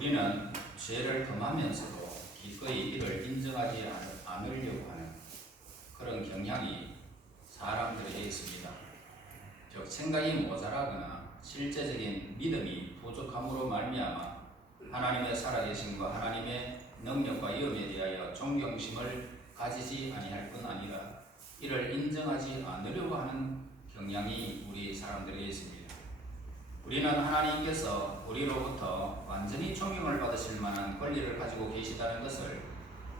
우리는 죄를 금하면서도 기꺼이 이를 인정하지 않으려고 하는 그런 경향이 사람들에게 있습니다. 즉 생각이 모자라거나 실제적인 믿음이 부족함으로 말미암아 하나님의 살아계심과 하나님의 능력과 위엄에 대하여 존경심을 가지지 아니할 뿐 아니라 이를 인정하지 않으려고 하는 경향이 우리 사람들에게 있습니다. 우리는 하나님께서 우리로부터 완전히 존경을 받으실 만한 권리를 가지고 계시다는 것을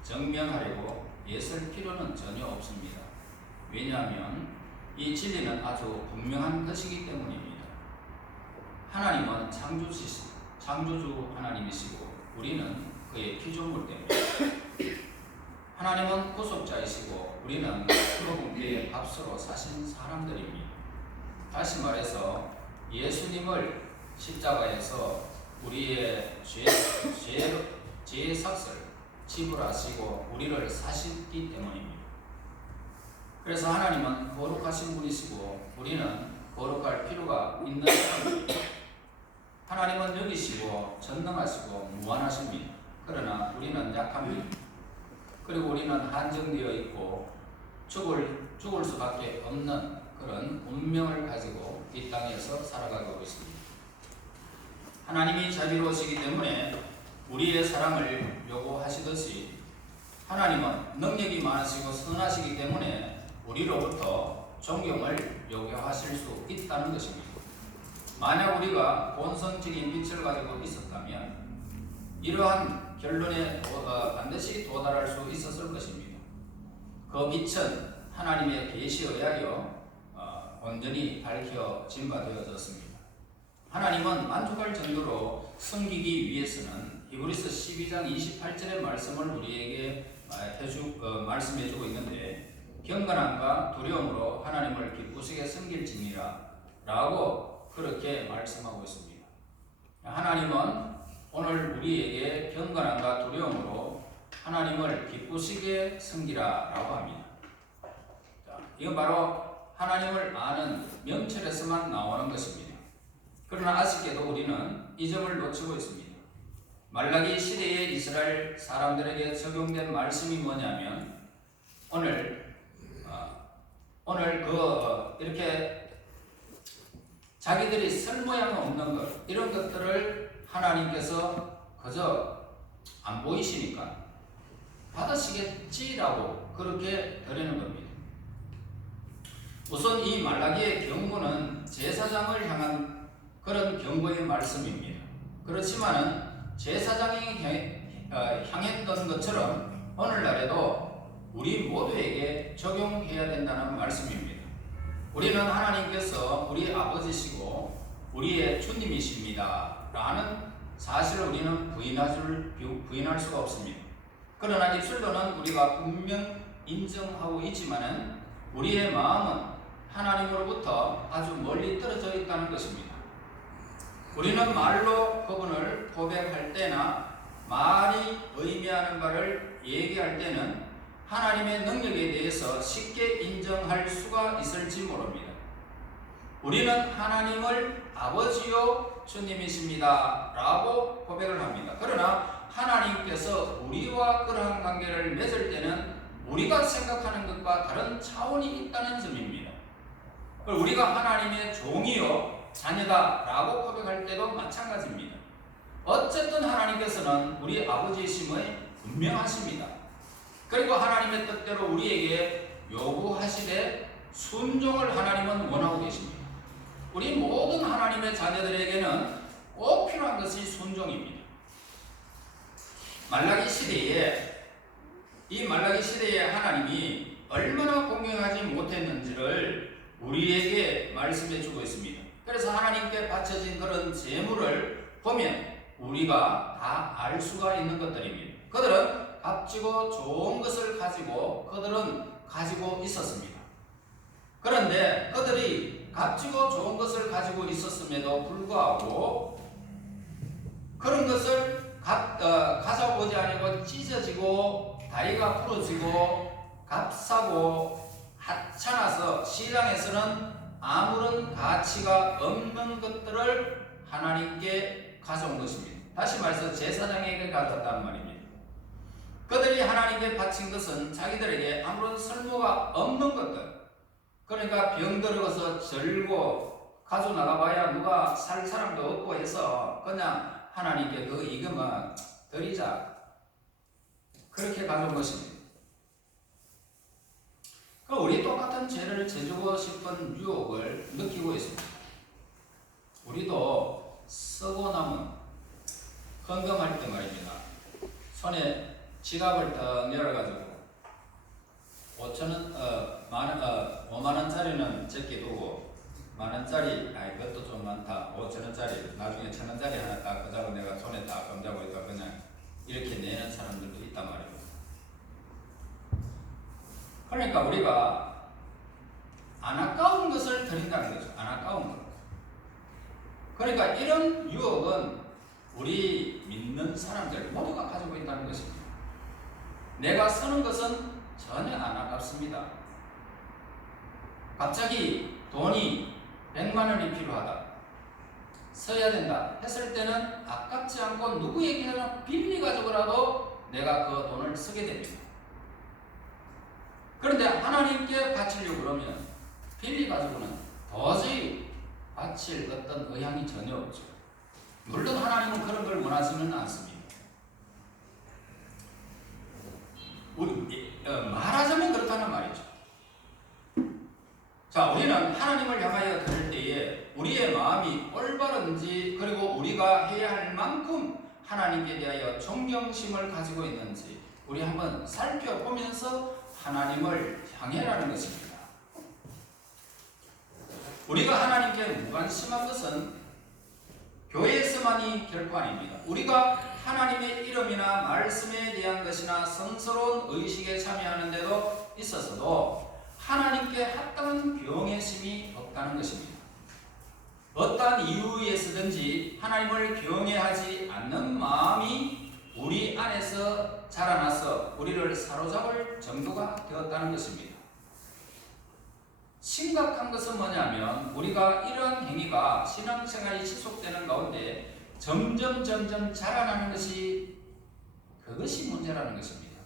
증명하려고 애쓸 필요는 전혀 없습니다. 왜냐하면 이 진리는 아주 분명한 것이기 때문입니다. 하나님은 창조주 하나님이시고 우리는 그의 피조물입니다. 하나님은 구속자이시고 우리는 그의 값으로 사신 사람들입니다. 다시 말해서 예수님을 십자가에서 우리의 죄의 삭을 지불하시고 우리를 사셨기 때문입니다. 그래서 하나님은 거룩하신 분이시고 우리는 거룩할 필요가 있는 사람입니다. 하나님은 여기시고 전능하시고 무한하십니다. 그러나 우리는 약합니다. 그리고 우리는 한정되어 있고 죽을 수밖에 없는 그런 운명을 가지고 이 땅에서 살아가고 있습니다. 하나님이 자비로우시기 때문에 우리의 사랑을 요구하시듯이 하나님은 능력이 많으시고 선하시기 때문에 우리로부터 존경을 요구하실 수 있다는 것입니다. 만약 우리가 본성적인 빛을 가지고 있었다면 이러한 결론에 반드시 도달할 수 있었을 것입니다. 그 빛은 하나님의 계시에 의하여 온전히 밝혀진 바 되어졌습니다. 하나님은 만족할 정도로 섬기기 위해서는 히브리서 12장 28절의 말씀을 우리에게 말씀해주고 있는데 경건함과 두려움으로 하나님을 기쁘시게 섬길지니라 라고 그렇게 말씀하고 있습니다. 하나님은 오늘 우리에게 경건함과 두려움으로 하나님을 기쁘시게 섬기라 라고 합니다. 이건 바로 하나님을 아는 명철에서만 나오는 것입니다. 그러나 아쉽게도 우리는 이 점을 놓치고 있습니다. 말라기 시대의 이스라엘 사람들에게 적용된 말씀이 뭐냐면 오늘 이렇게 자기들이 쓸 모양 없는 것 이런 것들을 하나님께서 그저 안 보이시니까 받으시겠지라고 그렇게 드리는 겁니다. 우선 이 말라기의 경고는 제사장을 향한 그런 경고의 말씀입니다. 그렇지만은 제사장이 향했던 것처럼 오늘날에도 우리 모두에게 적용해야 된다는 말씀입니다. 우리는 하나님께서 우리 아버지시고 우리의 주님이십니다 라는 사실을 우리는 부인할 수가 없습니다. 그러나 입술로는 우리가 분명 인정하고 있지만은 우리의 마음은 하나님으로부터 아주 멀리 떨어져 있다는 것입니다. 우리는 말로 그분을 고백할 때나 말이 의미하는 바를 얘기할 때는 하나님의 능력에 대해서 쉽게 인정할 수가 있을지 모릅니다. 우리는 하나님을 아버지요 주님이십니다 라고 고백을 합니다. 그러나 하나님께서 우리와 그러한 관계를 맺을 때는 우리가 생각하는 것과 다른 차원이 있다는 점입니다. 우리가 하나님의 종이요 자녀다 라고 고백할 때도 마찬가지입니다. 어쨌든 하나님께서는 우리 아버지이심의 분명하십니다. 그리고 하나님의 뜻대로 우리에게 요구하시되 순종을 하나님은 원하고 계십니다. 우리 모든 하나님의 자녀들에게는 꼭 필요한 것이 순종입니다. 말라기 시대에 하나님이 얼마나 공경하지 못했는지를 우리에게 말씀해 주고 있습니다. 그래서 하나님께 바쳐진 그런 제물을 보면 우리가 다 알 수가 있는 것들입니다. 그들은 값지고 좋은 것을 가지고 있었습니다. 그런데 그들이 값지고 좋은 것을 가지고 있었음에도 불구하고 그런 것을 가져오지 아니고 찢어지고 다리가 부러지고 값싸고 하찮아서 시장에서는 아무런 가치가 없는 것들을 하나님께 가져온 것입니다. 다시 말해서 제사장에게 가졌단 말입니다. 그들이 하나님께 바친 것은 자기들에게 아무런 쓸모가 없는 것들, 그러니까 병들어서 절고 가져 나가봐야 누가 살 사람도 없고 해서 그냥 하나님께 이것만 드리자, 그렇게 가져온 것입니다. 우리 똑같은 죄를 져주고 싶은 유혹을 느끼고 있습니다. 우리도 쓰고 남은 헌금할 때 말입니다. 손에 지갑을 딱 열어가지고 5만원짜리는 적게 두고, 만원짜리, 그것도 좀 많다, 5천원짜리, 나중에 1,000원짜리 하나 딱 끄자고 내가 손에 딱 검자고 있다, 그냥 이렇게 내는 사람들도 있단 말입니다. 그러니까 우리가 안 아까운 것을 드린다는 거죠. 안 아까운 것. 그러니까 이런 유혹은 우리 믿는 사람들 모두가 가지고 있다는 것입니다. 내가 쓰는 것은 전혀 안 아깝습니다. 갑자기 돈이 100만 원이 필요하다, 써야 된다 했을 때는 아깝지 않고 누구에게나 빌려가지고라도 내가 그 돈을 쓰게 됩니다. 그런데 하나님께 바치려고 그러면 빌려가지고는 도저히 바칠 어떤 의향이 전혀 없죠. 물론 하나님은 그런 걸 원하지는 않습니다. 말하자면 그렇다는 말이죠. 자, 우리는 하나님을 향하여 드릴 때에 우리의 마음이 올바른지, 그리고 우리가 해야 할 만큼 하나님께 대하여 존경심을 가지고 있는지 우리 한번 살펴보면서 하나님을 향해라는 것입니다. 우리가 하나님께 무관심한 것은 교회에서만이 결코 아닙니다. 우리가 하나님의 이름이나 말씀에 대한 것이나 성스러운 의식에 참여하는 데도 있어서도 하나님께 합당한 경외심이 없다는 것입니다. 어떠한 이유에서든지 하나님을 경외하지 않는 마음이 우리 안에서 자라나서 우리를 사로잡을 정도가 되었다는 것입니다. 심각한 것은 뭐냐면 우리가 이러한 행위가 신앙생활이 지속되는 가운데 점점 자라나는 것이, 그것이 문제라는 것입니다.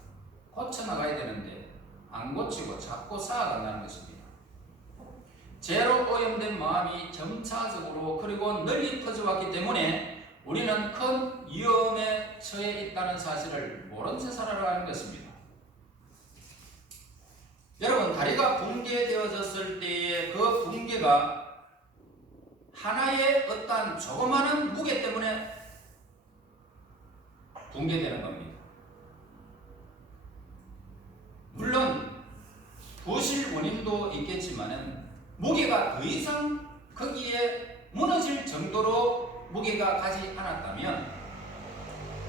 고쳐나가야 되는데 안 고치고 자꾸 쌓아간다는 것입니다. 죄로 오염된 마음이 점차적으로 그리고 널리 퍼져왔기 때문에 우리는 큰 위험에 처해 있다는 사실을 모른 채 살아가는 것입니다. 여러분, 다리가 붕괴되어졌을 때의 그 붕괴가 하나의 어떤 조그마한 무게 때문에 붕괴되는 겁니다. 물론 부실 원인도 있겠지만은 무게가 더 이상 거기에 무너질 정도로 무게가 가지 않았다면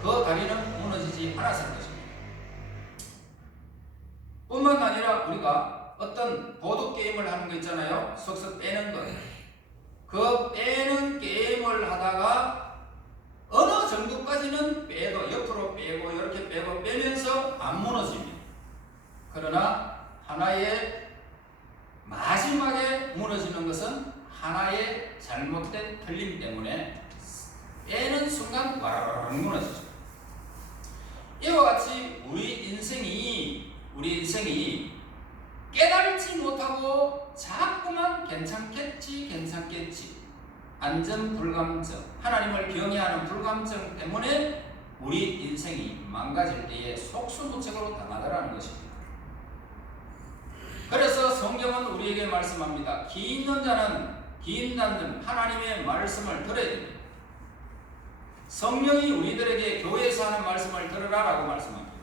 그 다리는 무너지지 않았을 것입니다. 뿐만 아니라 우리가 어떤 보드게임을 하는 거 있잖아요. 속속 빼는 거. 그 빼는 게임을 하다가 어느 정도까지는 빼도 옆으로 빼고 이렇게 빼고 빼면서 안 무너집니다. 그러나 하나의 마지막에 무너지는 것은 하나의 잘못된 틀림 때문에 빼는 순간 와르르 무너지죠. 이와 같이 우리 인생이 깨달지 못하고 자꾸만 괜찮겠지 안전 불감증, 하나님을 경외하는 불감증 때문에 우리 인생이 망가질 때에 속수무책으로 당하더라는 것입니다. 그래서 성경은 우리에게 말씀합니다. 기 있는 자는 하나님의 말씀을 들어야 됩니다. 성령이 우리들에게 교회에서 하는 말씀을 들으라라고 말씀합니다.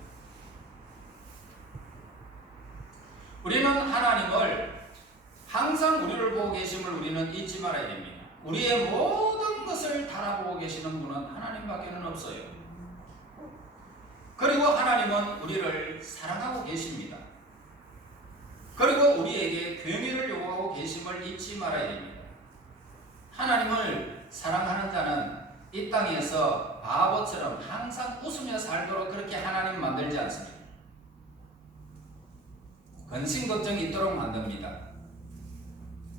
우리는 하나님을 항상 우리를 보고 계심을 우리는 잊지 말아야 됩니다. 우리의 모든 것을 달아보고 계시는 분은 하나님밖에는 없어요. 그리고 하나님은 우리를 사랑하고 계십니다. 그리고 우리에게 긍휼을 요구하고 계심을 잊지 말아야 됩니다. 하나님을 사랑하는 자는 이 땅에서 바보처럼 항상 웃으며 살도록 그렇게 하나님 만들지 않습니다. 근심 걱정이 있도록 만듭니다.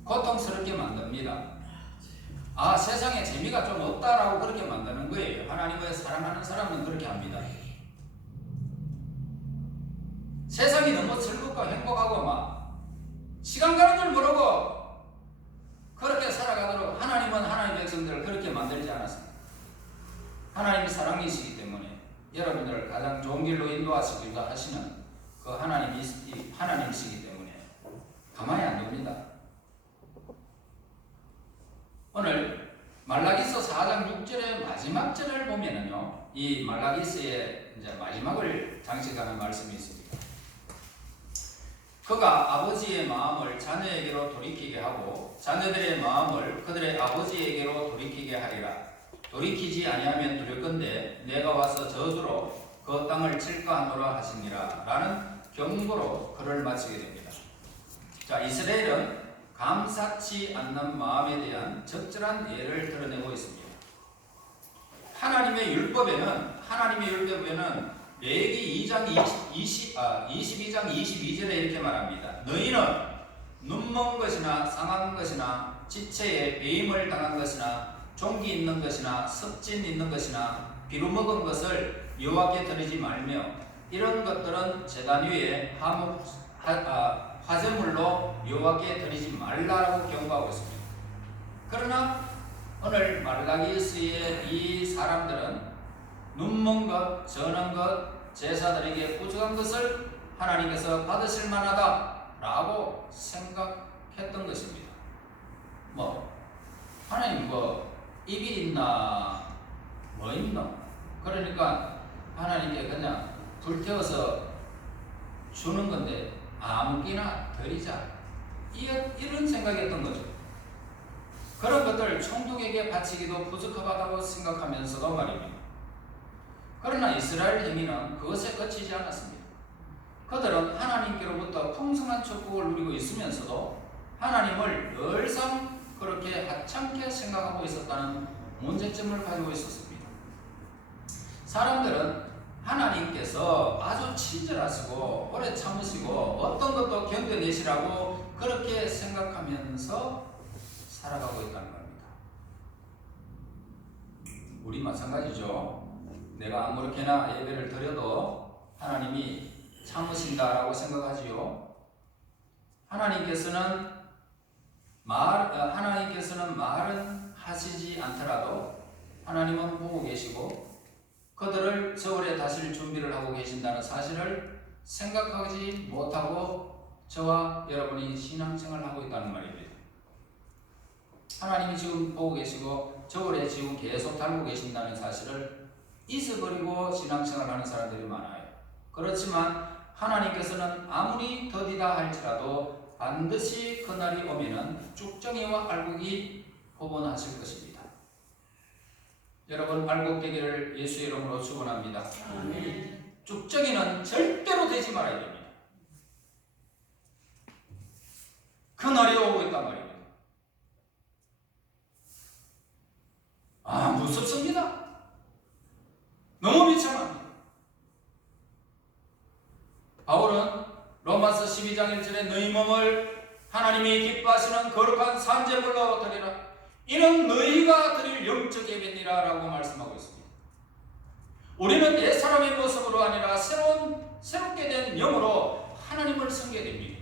고통스럽게 만듭니다. 세상에 재미가 좀 없다라고 그렇게 만드는 거예요. 하나님을 사랑하는 사람은 그렇게 합니다. 세상이 너무 즐겁고 행복하고 막 시간 가는 줄 모르고 그렇게 살아가도록 하나님은 하나님의 백성들을 그렇게 만들지 않았습니다. 하나님이 사랑이시기 때문에 여러분들을 가장 좋은 길로 인도하시기도 하시는 그 하나님이시기 때문에 가만히 안 둡니다. 오늘 말라기서 4장 6절의 마지막 절을 보면은요, 이 말라기서의 이제 마지막을 장식하는 말씀이 있습니다. 그가 아버지의 마음을 자녀에게로 돌이키게 하고 자녀들의 마음을 그들의 아버지에게로 돌이키게 하리라. 돌이키지 아니하면 두렵건대 내가 와서 저주로 그 땅을 칠까 하노라 하시니라. 라는 경고로 글을 마치게 됩니다. 자, 이스라엘은 감사치 않는 마음에 대한 적절한 예를 드러내고 있습니다. 하나님의 율법에는 레위기 22장 22절에 이렇게 말합니다. 너희는 눈먼 것이나 상한 것이나 지체에 배임을 당한 것이나 종기 있는 것이나 섭진 있는 것이나 비루먹은 것을 여호와께 드리지 말며 이런 것들은 제단 위에 화제물로 여호와께 드리지 말라라고 경고하고 있습니다. 그러나 오늘 말라기서의 이 사람들은 눈먼 것, 저는 것, 제사들에게 부족한 것을 하나님께서 받으실 만하다라고 생각했던 것입니다. 하나님 입이 있나 뭐 있나? 그러니까 하나님께 그냥 불태워서 주는 건데 아무기나 드리자, 이런 생각이었던 거죠. 그런 것들 총독에게 바치기도 부적합하다고 생각하면서도 말입니다. 그러나 이스라엘 행위는 그것에 그치지 않았습니다. 그들은 하나님께로부터 풍성한 축복을 누리고 있으면서도 하나님을 늘상 그렇게 하찮게 생각하고 있었다는 문제점을 가지고 있었습니다. 사람들은 하나님께서 아주 친절하시고 오래 참으시고 어떤 것도 견뎌내시라고 그렇게 생각하면서 살아가고 있다는 겁니다. 우리 마찬가지죠. 내가 아무렇게나 예배를 드려도 하나님이 참으신다라고 생각하지요. 하나님께서는 말은 하시지 않더라도 하나님은 보고 계시고 그들을 저울에 다실 준비를 하고 계신다는 사실을 생각하지 못하고 저와 여러분이 신앙생활을 하고 있다는 말입니다. 하나님이 지금 보고 계시고 저울에 지금 계속 달고 계신다는 사실을 잊어버리고 신앙생활하는 사람들이 많아요. 그렇지만 하나님께서는 아무리 더디다 할지라도 반드시 그날이 오면은 쭉정이와 알곡이 복원하실 것입니다. 여러분 알곡되기를 예수의 이름으로 축원합니다. 아멘. 쭉정이는 절대로 되지 말아야 됩니다. 그날이 오고 있단 말입니다. 무섭습니다. 너무 비참합니다. 바울은 로마서 12장 1절에 너희 몸을 하나님이 기뻐하시는 거룩한 산제물로 드리라. 이는 너희가 드릴 영적 예배니라 라고 말씀하고 있습니다. 우리는 옛 사람의 모습으로 아니라 새롭게 된 영으로 하나님을 섬겨야 됩니다.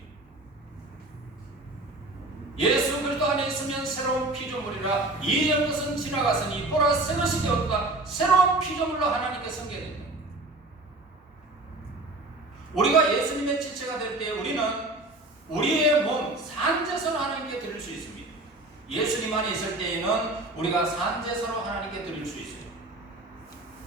예수 그리스도 안에 있으면 새로운 피조물이라 이전 것은 지나갔으니 보라 새 것이 되었다. 새로운 피조물로 하나님께 섬겨야 됩니다. 우리가 예수님의 지체가 될 때 우리는 우리의 몸 산제사로 하나님께 드릴 수 있습니다. 예수님 안에 있을 때에는 우리가 산제사로 하나님께 드릴 수 있어요.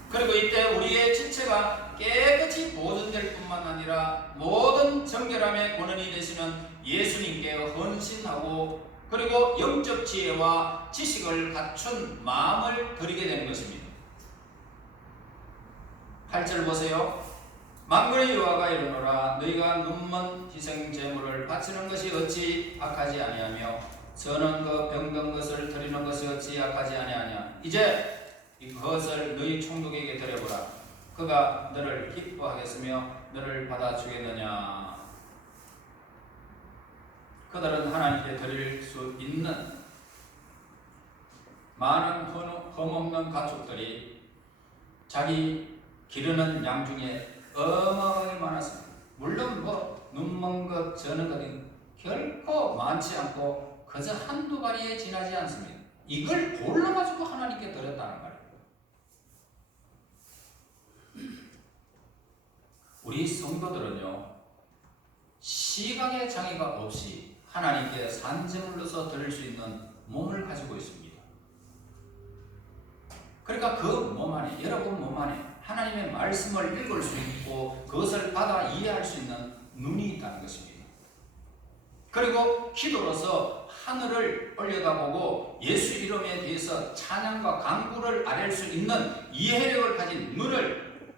그리고 이때 우리의 지체가 깨끗이 보존될 뿐만 아니라 모든 정결함의 권한이 되시는 예수님께 헌신하고 그리고 영적 지혜와 지식을 갖춘 마음을 드리게 되는 것입니다. 8절 보세요. 만군의 여호와가 이르노라 너희가 눈먼 희생 제물을 바치는 것이 어찌 악하지 아니하며 저는 그 병든 것을 드리는 것이 어찌 악하지 아니하냐. 이제 그것을 너희 총독에게 드려보라. 그가 너를 기뻐하겠으며 너를 받아주겠느냐. 그들은 하나님께 드릴 수 있는 많은 흠없는 가축들이 자기 기르는 양 중에 어마어마하게 많았습니다. 물론 뭐 눈먼 것, 저는 것은 결코 많지 않고 그저 한두 마리에 지나지 않습니다. 이걸 골라가지고 하나님께 드렸다는 말이에요. 우리 성도들은요, 시각의 장애가 없이 하나님께 산제물로서 드릴 수 있는 몸을 가지고 있습니다. 그러니까 그 몸 안에, 여러분 몸 안에 하나님의 말씀을 읽을 수 있고 그것을 받아 이해할 수 있는 눈이 있다는 것입니다. 그리고 기도로서 하늘을 올려다보고 예수 이름에 대해서 찬양과 간구를 아랠 수 있는 이해력을 가진 눈을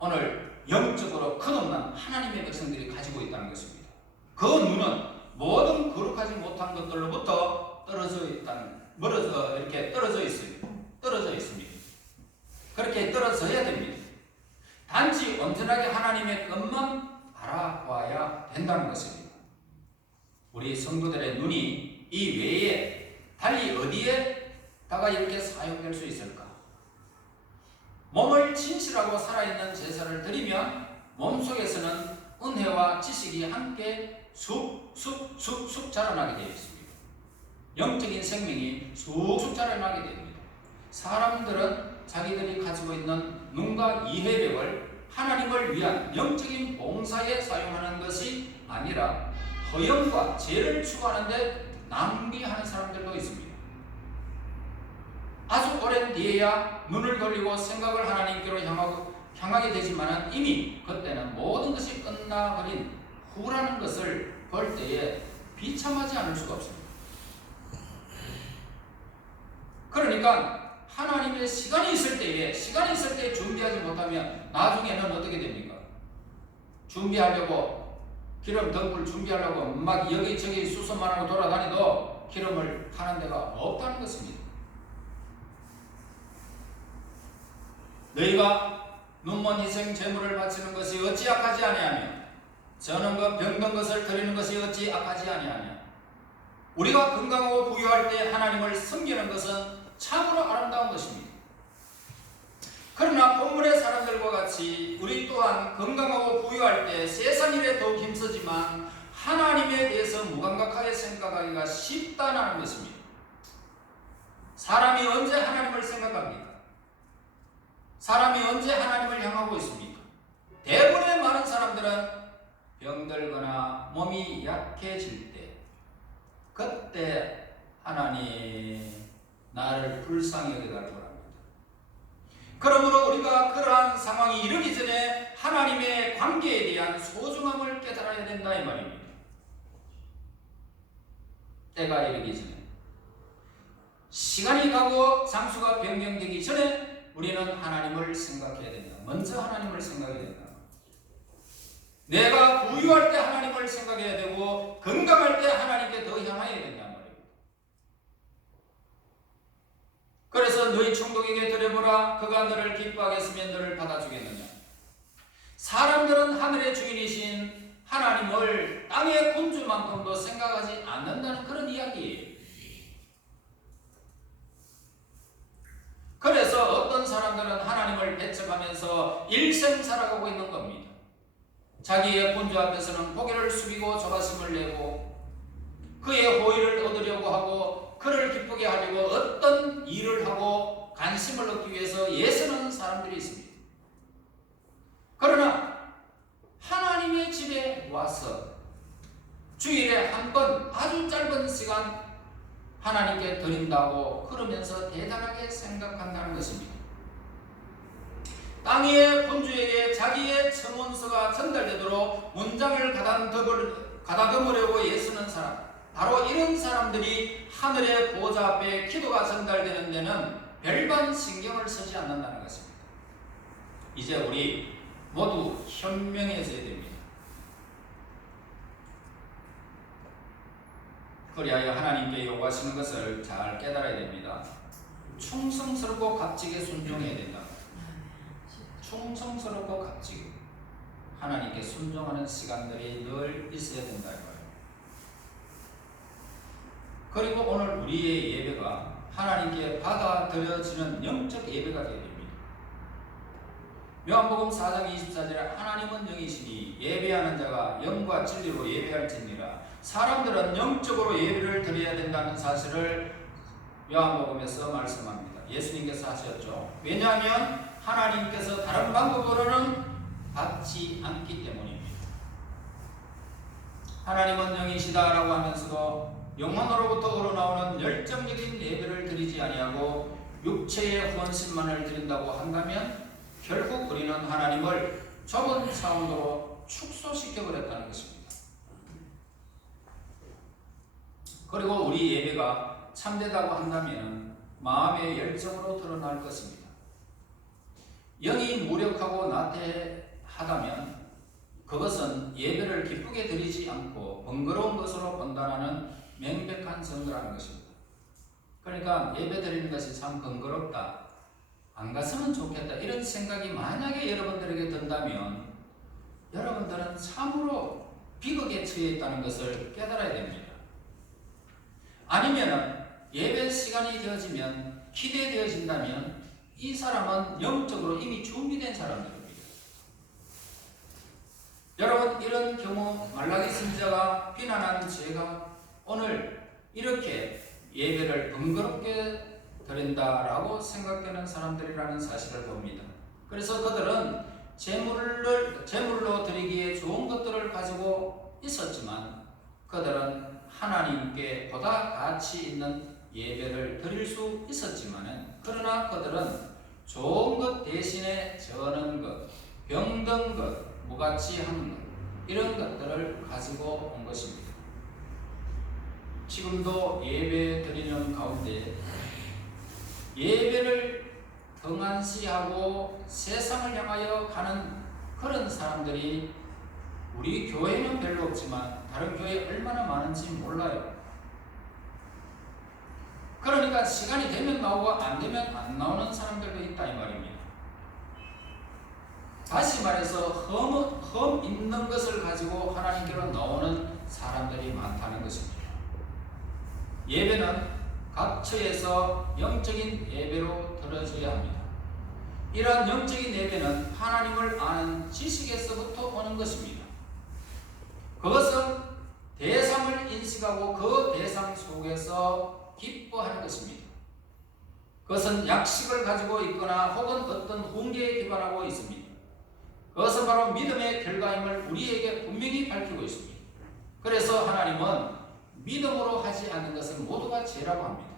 오늘 영적으로 끝없는 하나님의 백성들이 가지고 있다는 것입니다. 그 눈은 모든 거룩하지 못한 것들로부터 이렇게 떨어져 있습니다. 그렇게 떨어져야 됩니다. 단지 온전하게 하나님의 것만 바라봐야 된다는 것입니다. 우리 성도들의 눈이 이 외에 달리 어디에다가 이렇게 사용될 수 있을까? 몸을 진실하고 살아있는 제사를 드리면 몸속에서는 은혜와 지식이 함께 쑥쑥 자라나게 되어 있습니다. 영적인 생명이 쑥쑥 자라나게 됩니다. 사람들은 자기들이 가지고 있는 눈과 이해력을 하나님을 위한 영적인 봉사에 사용하는 것이 아니라 허영과 죄를 추구하는 데 낭비하는 사람들도 있습니다. 아주 오랜 뒤에야 눈을 돌리고 생각을 하나님께로 향하게 되지만 이미 그때는 모든 것이 끝나버린 후라는 것을 볼 때에 비참하지 않을 수가 없습니다. 그러니까 하나님의 시간이 있을 때 준비하지 못하면 나중에는 어떻게 됩니까? 준비하려고 기름 덩굴 준비하려고 막 여기저기 수소만 하고 돌아다니도 기름을 타는 데가 없다는 것입니다. 너희가 눈먼 희생 제물을 바치는 것이 어찌 악하지 아니하며 저는 그 병든 것을 드리는 것이 어찌 악하지 아니하며 우리가 건강하고 부유할 때 하나님을 섬기는 것은 참으로 아름다운 것입니다. 그러나 본문의 사람들과 같이 우리 또한 건강하고 부유할 때 세상 일에 더욱 힘쓰지만 하나님에 대해서 무감각하게 생각하기가 쉽다는 것입니다. 사람이 언제 하나님을 생각합니까? 사람이 언제 하나님을 향하고 있습니까? 대부분의 많은 사람들은 병들거나 몸이 약해질 때 그때 하나님 나를 불쌍히 여겨달라고 합니다. 그러므로 우리가 그러한 상황이 이르기 전에 하나님의 관계에 대한 소중함을 깨달아야 된다 이 말입니다. 때가 이르기 전에, 시간이 가고 장수가 변경되기 전에 우리는 하나님을 생각해야 된다. 먼저 하나님을 생각해야 된다. 내가 부유할 때 하나님을 생각해야 되고 건강할 때 하나님께 더 향해야 된단 말입니다. 그래서 너희 충동에게 드려보라. 그가 너를 기뻐하게 했으면 너를 받아주겠느냐. 사람들은 하늘의 주인이신 하나님을 땅의 군주만큼도 생각하지 않는다는 그런 이야기예요. 그래서 어떤 사람들은 하나님을 배척하면서 일생 살아가고 있는 겁니다. 자기의 군주 앞에서는 고개를 숙이고 조바심을 내고 그의 호의를 얻으려고 하고 그를 기쁘게 하려고 어떤 일을 하고 관심을 얻기 위해서 애쓰는 사람들이 있습니다. 그러나 하나님의 집에 와서 주일에 한 번 아주 짧은 시간 하나님께 드린다고 그러면서 대단하게 생각한다는 것입니다. 땅의 군주에게 자기의 청원서가 전달되도록 문장을 가다듬으려고 애쓰는 사람, 바로 이런 사람들이 하늘의 보좌 앞에 기도가 전달되는 데는 별반 신경을 쓰지 않는다는 것입니다. 이제 우리 모두 현명해져야 됩니다. 그리하여 하나님께 요구하시는 것을 잘 깨달아야 됩니다. 충성스럽고 값지게 순종해야 된다. 충성스럽고 값지게 하나님께 순종하는 시간들이 늘 있어야 된다. 그리고 오늘 우리의 예배가 하나님께 받아들여지는 영적 예배가 되어야 됩니다. 요한복음 4장 24절에 하나님은 영이시니 예배하는 자가 영과 진리로 예배할지니라. 사람들은 영적으로 예배를 드려야 된다는 사실을 요한복음에서 말씀합니다. 예수님께서 하셨죠. 왜냐하면 하나님께서 다른 방법으로는 받지 않기 때문입니다. 하나님은 영이시다라고 하면서도 영혼으로부터 우러나오는 열정적인 예배를 드리지 아니하고 육체의 헌신만을 드린다고 한다면 결국 우리는 하나님을 좁은 차원으로 축소시켜버렸다는 것입니다. 그리고 우리 예배가 참되다고 한다면 마음의 열정으로 드러날 것입니다. 영이 무력하고 나태하다면 그것은 예배를 기쁘게 드리지 않고 번거로운 것으로 판단하는 명백한 증거라는 것입니다. 그러니까 예배 드리는 것이 참 번거롭다, 안 갔으면 좋겠다, 이런 생각이 만약에 여러분들에게 든다면 여러분들은 참으로 비극에 처해 있다는 것을 깨달아야 됩니다. 아니면 예배 시간이 되어지면 기대되어진다면 이 사람은 영적으로 이미 준비된 사람들입니다. 여러분, 이런 경우 말라기 선지자가 비난한 제가 오늘 이렇게 예배를 번거롭게 드린다라고 생각되는 사람들이라는 사실을 봅니다. 그래서 그들은 제물로 드리기에 좋은 것들을 가지고 있었지만 그들은 하나님께 보다 가치 있는 예배를 드릴 수 있었지만 그러나 그들은 좋은 것 대신에 저는 것, 병든 것, 무가치한 것, 이런 것들을 가지고 온 것입니다. 지금도 예배 드리는 가운데 예배를 등한시하고 세상을 향하여 가는 그런 사람들이 우리 교회는 별로 없지만 다른 교회에 얼마나 많은지 몰라요. 그러니까 시간이 되면 나오고 안 되면 안 나오는 사람들도 있다 이 말입니다. 다시 말해서 흠 있는 것을 가지고 하나님께로 나오는 사람들이 많다는 것입니다. 예배는 각 처에서 영적인 예배로 드려져야 합니다. 이러한 영적인 예배는 하나님을 아는 지식에서부터 오는 것입니다. 그것은 대상을 인식하고 그 대상 속에서 기뻐하는 것입니다. 그것은 약식을 가지고 있거나 혹은 어떤 훈계에 기반하고 있습니다. 그것은 바로 믿음의 결과임을 우리에게 분명히 밝히고 있습니다. 그래서 하나님은 믿음으로 하지 않는 것은 모두가 죄라고 합니다.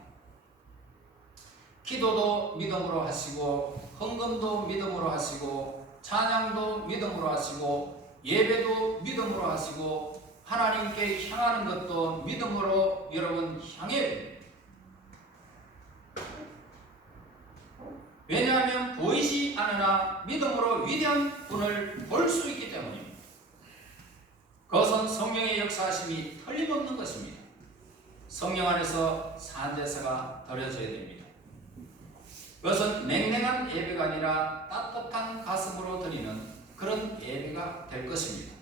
기도도 믿음으로 하시고 헌금도 믿음으로 하시고 찬양도 믿음으로 하시고 예배도 믿음으로 하시고 하나님께 향하는 것도 믿음으로 여러분 향해요. 왜냐하면 보이지 않으나 믿음으로 위대한 분을 볼 수 있기 때문입니다. 그것은 성령의 역사하심이 틀림없는 것입니다. 성령 안에서 산제사가 드려져야 됩니다. 그것은 냉랭한 예배가 아니라 따뜻한 가슴으로 드리는 그런 예배가 될 것입니다.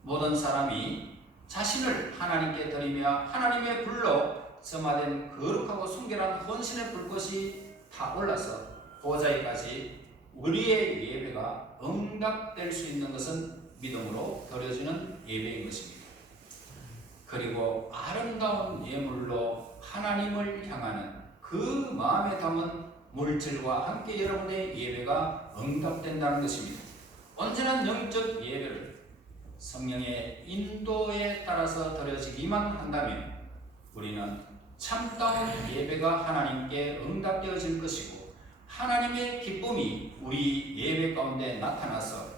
모든 사람이 자신을 하나님께 드리며 하나님의 불로 점화된 거룩하고 순결한 헌신의 불꽃이 타올라서 보좌에까지 우리의 예배가 응답될 수 있는 것은 믿음으로 드려지는 예배인 것입니다. 그리고 아름다운 예물로 하나님을 향하는 그 마음에 담은 물질과 함께 여러분의 예배가 응답된다는 것입니다. 언제나 영적 예배를 성령의 인도에 따라서 드려지기만 한다면 우리는 참다운 예배가 하나님께 응답되어질 것이고 하나님의 기쁨이 우리 예배 가운데 나타나서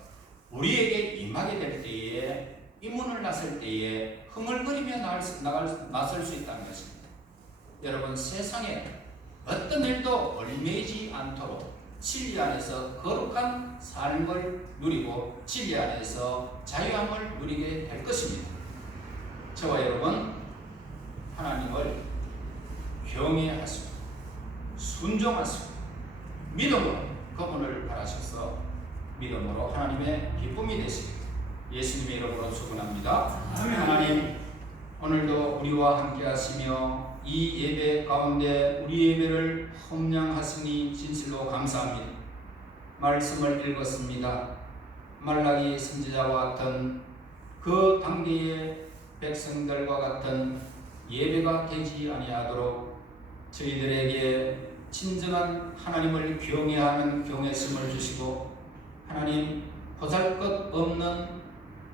우리에게 임하게 될 때에 이문을 나설 때에 흥얼거리며 나설 수 있다는 것입니다. 여러분, 세상에 어떤 일도 얽매이지 않도록 진리 안에서 거룩한 삶을 누리고 진리 안에서 자유함을 누리게 될 것입니다. 저와 여러분, 하나님을 경외하시고 순종하시고 믿음으로 그분을 바라셔서 믿음으로 하나님의 기쁨이 되시길 예수님의 이름으로 축원합니다. 하나님, 오늘도 우리와 함께 하시며 이 예배 가운데 우리 예배를 헌량하시니 진실로 감사합니다. 말씀을 읽었습니다. 말라기 선지자와 같은 그 당대의 백성들과 같은 예배가 되지 아니하도록 저희들에게 진정한 하나님을 경외하는 경외심을 주시고 하나님 보잘것없는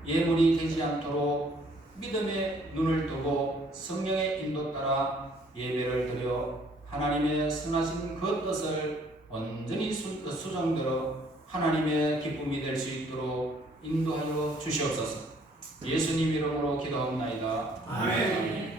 예물이 되지 않도록 믿음의 눈을 뜨고 성령의 인도 따라 예배를 드려 하나님의 선하신 그 뜻을 온전히 수정들어 하나님의 기쁨이 될 수 있도록 인도하여 주시옵소서. 예수님 이름으로 기도하옵나이다. 아멘.